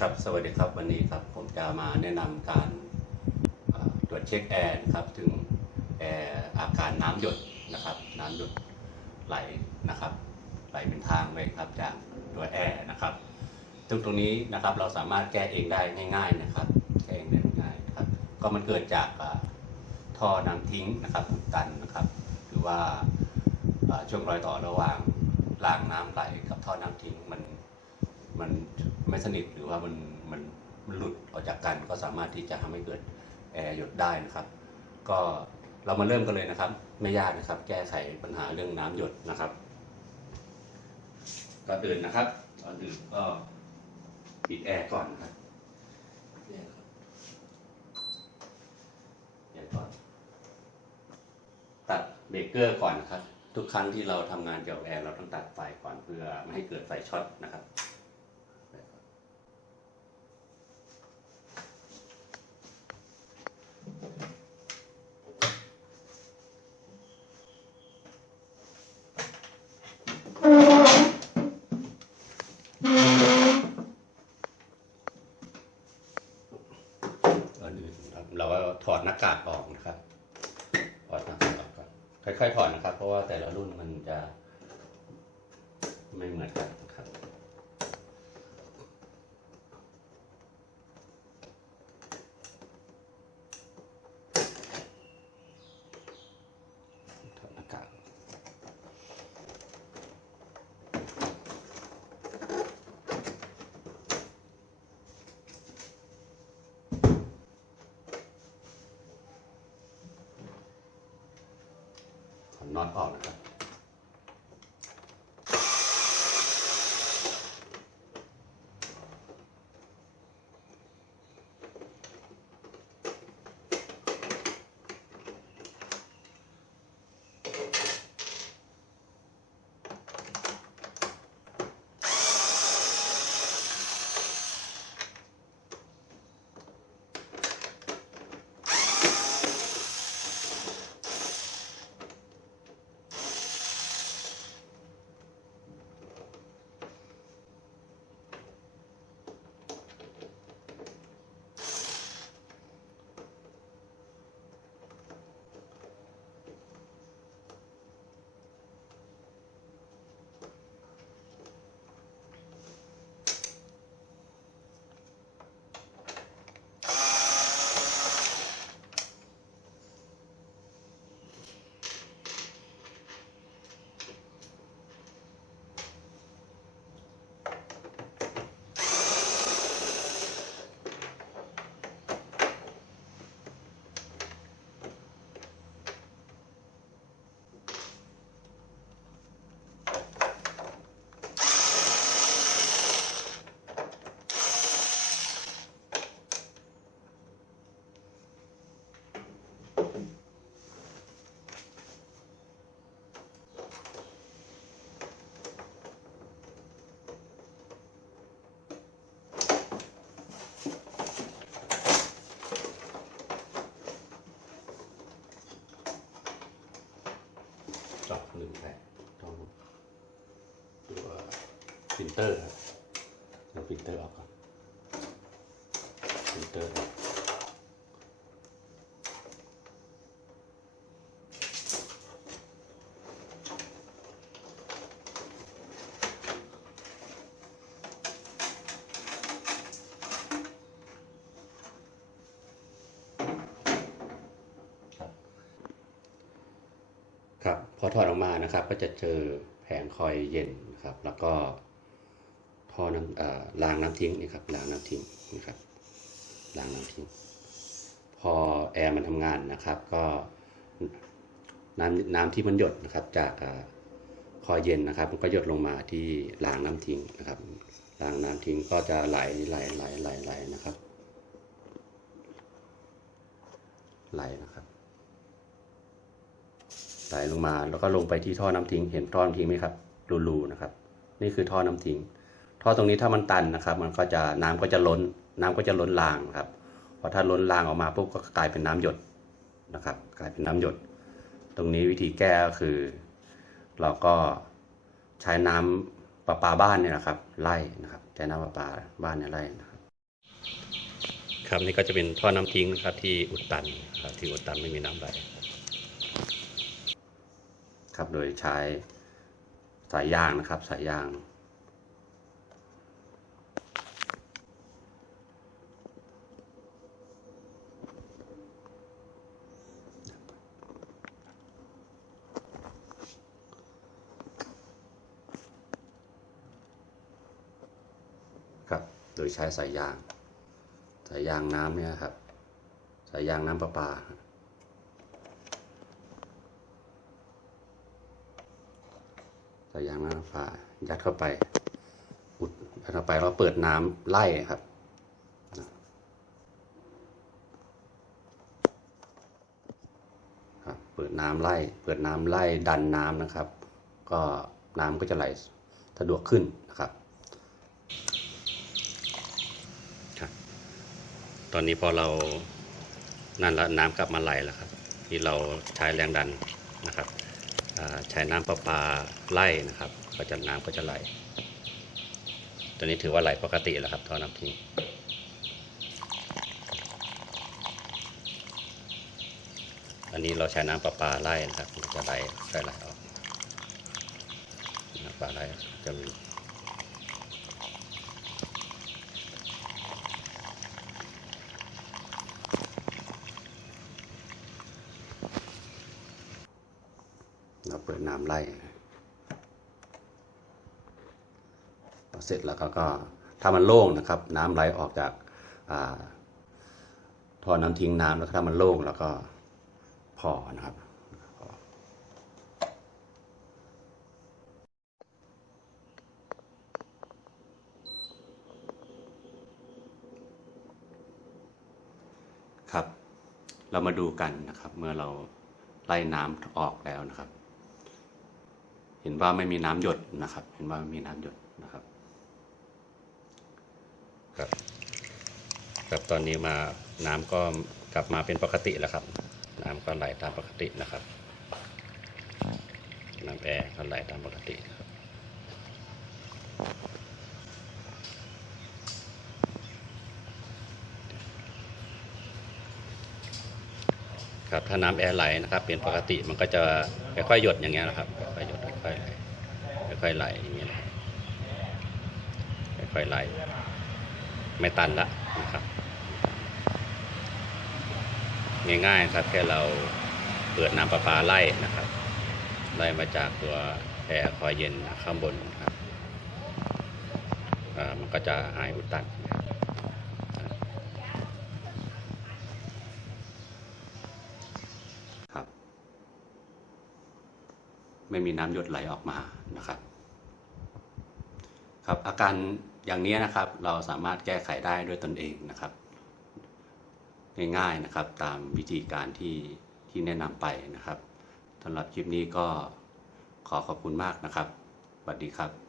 ครับสวัสดีครับวันนี้ครับผมจะมาแนะนำการตรวจเช็คแอร์ครับถึงแอร์อาการน้ำหยดนะครับ น้ำหยดไหลนะครับ ไหลเป็นทางเลยครับจากตัวแอร์นะครับตรงตรงนี้นะครับเราสามารถแก้เองได้ง่าย ๆนะครับแก้เองได้ง่ายครับก็มันเกิดจากท่อน้ำทิ้งนะครับอุดตันนะครับ หรือว่าช่วงรอยต่อระหว่างรางน้ำไหลกับท่อน้ำทิ้งมัน มันไม่สนิทหรือว่ามันมันมันหลุดออกจากกันก็สามารถที่จะทำให้เกิดแอร์หยดได้นะครับ ก็เรามาเริ่มกันเลยนะครับ ไม่ยากนะครับ แก้ไขปัญหาเรื่องน้ำหยดนะครับก่อนอื่นนะครับก่อนอื่นก็ปิดแอร์ก่อนนะครับแอร์ก่อนแอร์ก่อนตัดเบรกเกอร์ก่อนนะครับ ทุกครั้งที่เราทำงานเกี่ยวกับแอร์เราต้องตัดไฟก่อนเพื่อไม่ให้เกิดไฟช็อตนะครับ ก่อนอื่นครับเราก็ ถอดหน้ากากออกนะครับ ถอดหน้ากากออกก่อนค่อยๆถอดนะครับ เพราะว่าแต่ละรุ่นมันจะไม่เหมือนกันนะครับ ถอดหน้ากาก ถอ ดน็อตออกหนึ่งแผลต้องตัวฟิลเตอร์ครับเอาฟิลเตอร์ออกก่อนฟิลเตอร์ออกครับ ครับพ อถอดออกมานะครับ ก็จะเจอแผงคอยเย็นนะครับ แล้วก็ท่อน้ำเอ่อรางน้ำทิ้งนี่ครับรางน้ำทิ้งนะครับรางน้ำทิ้ง พอแอร์มันทำงานนะครับ ก็น้ำน้ำที่มันหยดนะครับ จากอคอยเย็นนะครับ มันก็หยดลงมาที่รางน้ำทิ้งนะครับรางน้ำทิ้งก็จะไหลไหลไหลไหลไหลนะครับ ไหลนะครับ ไหลลงมา แล้วก็ลงไปที่ท่อน้ำทิ้ง เห็นท่อน้ำทิ้งไหมครับรูๆนะครับ นี่คือท่อน้ำทิ้ง ท่อตรงนี้ถ้ามันตันนะครับ มันก็จะน้ำก็จะล้น น้ำก็จะล้นรางครับพอถ้าล้นรางออกมาปุ๊บก็กลายเป็นน้ำหยดนะครับ กลายเป็นน้ำหยด ตรงนี้วิธีแก้ก็คือ เราก็ใช้น้ำประปาบ้านเนี่ยนะครับไล่นะครับใช้น้ำประปาบ้านเนี่ยไล่นะครับครับนี่ก็จะเป็นท่อน้ำทิ้งนะครับที่อุดตันครับที่อุดตันไม่มีน้ำไหล ครับ โดยใช้สายยางนะครับ สายยางครับโดยใช้สายยาง สายยางน้ำเนี่ยครับ สายยางน้ำประปา สายยางน้ำประปายัดเข้าไป อุดยัดเข้าไปแล้วเปิดน้ำไล่ครับครับ เปิดน้ำไล่ เปิดน้ำไล่ดันน้ำนะครับ ก็น้ำก็จะไหลสะดวกขึ้นนะครับตอนนี้พอเรานั่นแล้วน้ำกลับมาไหลแล้วครับ ที่เราใช้แรงดันนะครับ ใช้น้ำประปาไล่นะครับ ก็จะน้ำก็จะไหลตอนนี้ถือว่าไหลปกติแล้วครับท่อน้ำทิ้งอันนี้เราใช้น้ำประปาไล่นะครับมันจะไหลไหลออกน้ำประปาไล่จะมี เราเปิดน้ำไล่พอเสร็จแล้วก็ก็ถ้ามันโล่งนะครับ น้ำไหลออกจากาท่อน้ำทิ้งน้ำแล้วถ้ามันโล่งแล้วก็พอนะครับพอครับ เรามาดูกันนะครับ เมื่อเราไล่น้ำออกแล้วนะครับ เห็นว่าไม่มีน้ำหยดนะครับ เห็นว่าไม่มีน้ำหยดนะครับ ครับ ครับตอนนี้มาน้ำก็กลับมาเป็นปกติแล้วครับ น้ำก็ไหลตามปกตินะครับ น้ำแอร์ก็ไหลตามปกติครับครับถ้าน้ำแอร์ไหลนะครับ เป็นปกติมันก็จะค่อยๆหยดอย่างเงี้ยนะครับ ค่อยไหลอย่างเงี้ยนะค่อยๆไหล ไม่ตันละนะครับง่ายๆครับแค่เราเปิดน้ำประปาไล่นะครับไล่มาจากตัวแอร์คอยเย็นข้างบนครับอ่ามันก็จะหายอุดตันครับ ไม่มีน้ำหยดไหลออกมานะครับ ครับอาการอย่างนี้นะครับเราสามารถแก้ไขได้ด้วยตนเองนะครับ ง่ายๆนะครับตามวิธีการที่ที่แนะนำไปนะครับสำหรับคลิปนี้ก็ขอขอบคุณมากนะครับสวัสดีครับ